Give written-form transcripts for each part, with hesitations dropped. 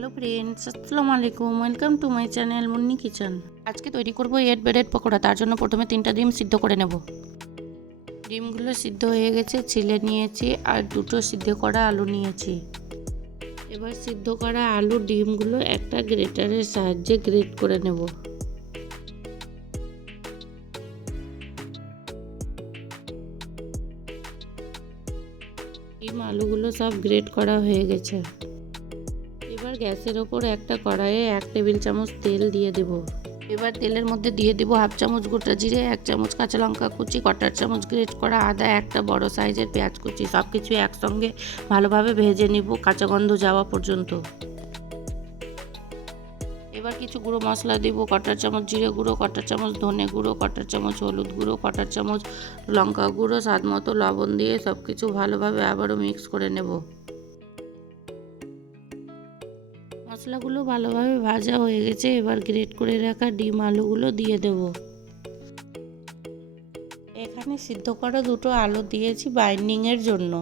Hello friends, আসসালামু আলাইকুম। Welcome to my channel Munni kitchen. আজকে তৈরি করব এগ ব্রেড পকোড়া। তার জন্য প্রথমে 3টা ডিম সিদ্ধ করে নেব। ডিমগুলো সিদ্ধ হয়ে গেছে, ছিলে নিয়েছি আর 2টো সিদ্ধ করা আলু নিয়েছি। এবার সিদ্ধ করা আলু ডিমগুলো একটা গ্রেটারের সাহায্যে গ্রেট করে নেব। ডিম আলুগুলো সব গ্রেট করা হয়ে গেছে। এবার গ্যাসের ওপর একটা কড়াইয়ে 1 টেবিল চামচ তেল দিয়ে দেব। এবার তেলের মধ্যে দিয়ে দেব 1/2 চামচ গোটা জিরে, 1 চামচ কাঁচা লঙ্কা কুচি, 1/4 চামচ গ্রেট করা আদা, একটা বড় সাইজের পেঁয়াজ কুচি। সব কিছু একসঙ্গে ভালোভাবে ভেজে নিব কাঁচা গন্ধ যাওয়া পর্যন্ত। এবার কিছু গুঁড়ো মশলা দিব। 1/4 চামচ জিরে গুঁড়ো, 1/4 চামচ ধনে গুঁড়ো, 1/4 চামচ হলুদ গুঁড়ো, 1/4 চামচ লঙ্কা গুঁড়ো, স্বাদ মতো লবণ দিয়ে সব কিছু ভালোভাবে আবারও মিক্স করে নেব। মশলাগুলো ভালোভাবে ভাজা হয়ে গেছে। এবার গ্রেট করে রাখা ডিম আলুগুলো দিয়ে দেব। এখানে সিদ্ধ করা 2টো আলু দিয়েছি বাইন্ডিংয়ের জন্য।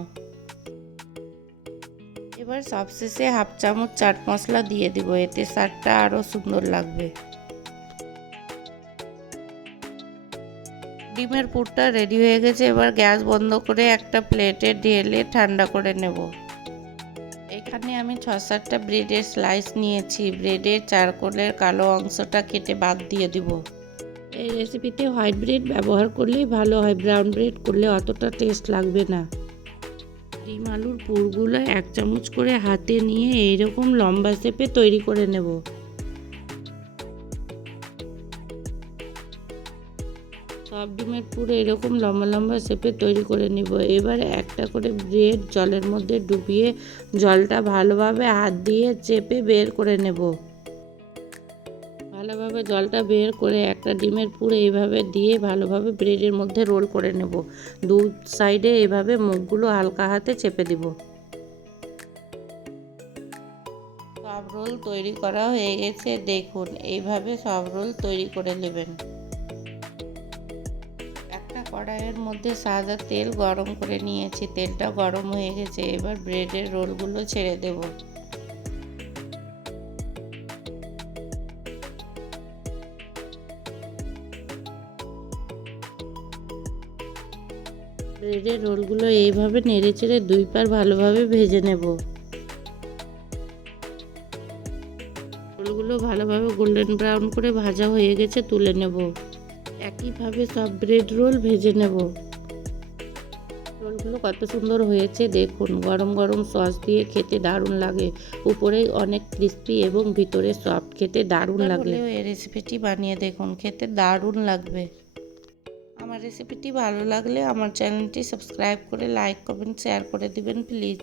এবার সবশেষে 1/2 চামচ চাট মশলা দিয়ে দিব, এতে স্বাদটা আরও সুন্দর লাগবে। ডিমের পুরটা রেডি হয়ে গেছে। এবার গ্যাস বন্ধ করে একটা প্লেটে ঢেলে ঠান্ডা করে নেব। এখানে আমি 6-7টা ব্রেডের স্লাইস নিয়েছি। ব্রেডের চারকোলের কালো অংশটা কেটে বাদ দিয়ে দিব। এই রেসিপিতে হোয়াইট ব্রেড ব্যবহার করলেই ভালো হয়, ব্রাউন ব্রেড করলে অতটা টেস্ট লাগবে না। ডিম আলুর পুরগুলো 1 চামচ করে হাতে নিয়ে এইরকম লম্বা শেপে তৈরি করে নেব। সব ডিমের পুর এরকম লম্বা লম্বা শেপে তৈরি করে নিব। এবার একটা করে ব্রেড জলের মধ্যে ডুবিয়ে জলটা ভালোভাবে হাত দিয়ে চেপে বের করে নেব। ভালোভাবে জলটা বের করে একটা ডিমের পুর এইভাবে দিয়ে ভালোভাবে ব্রেডের মধ্যে রোল করে নেব। দু সাইডে এইভাবে মুখগুলো হালকা হাতে চেপে দিব। সব রোল তৈরি করা হয়ে গেছে, দেখুন এইভাবে সব রোল তৈরি করে নেবেন। একটা কড়াইয়ের মধ্যে সাদা তেল গরম করে নিয়েছি, তেলটা গরম হয়ে গেছে। এবার ব্রেডের রোলগুলো ছেড়ে দেব। ব্রেডের রোলগুলো এইভাবে নেড়ে চেড়ে 2 পার ভালোভাবে ভেজে নেব। রোলগুলো ভালোভাবে গোল্ডেন ব্রাউন করে ভাজা হয়ে গেছে, তুলে নেব। একইভাবে সব ব্রেড রোল ভেজে নেব। রোলগুলো কত সুন্দর হয়েছে দেখুন, গরম গরম সস দিয়ে খেতে দারুণ লাগে। উপরে অনেক ক্রিস্পি এবং ভিতরে সফট, খেতে দারুণ লাগে। এই রেসিপিটি বানিয়ে দেখুন, খেতে দারুণ লাগবে। আমার রেসিপিটি ভালো লাগলে আমার চ্যানেলটি সাবস্ক্রাইব করে লাইক কমেন্ট শেয়ার করে দিবেন প্লিজ।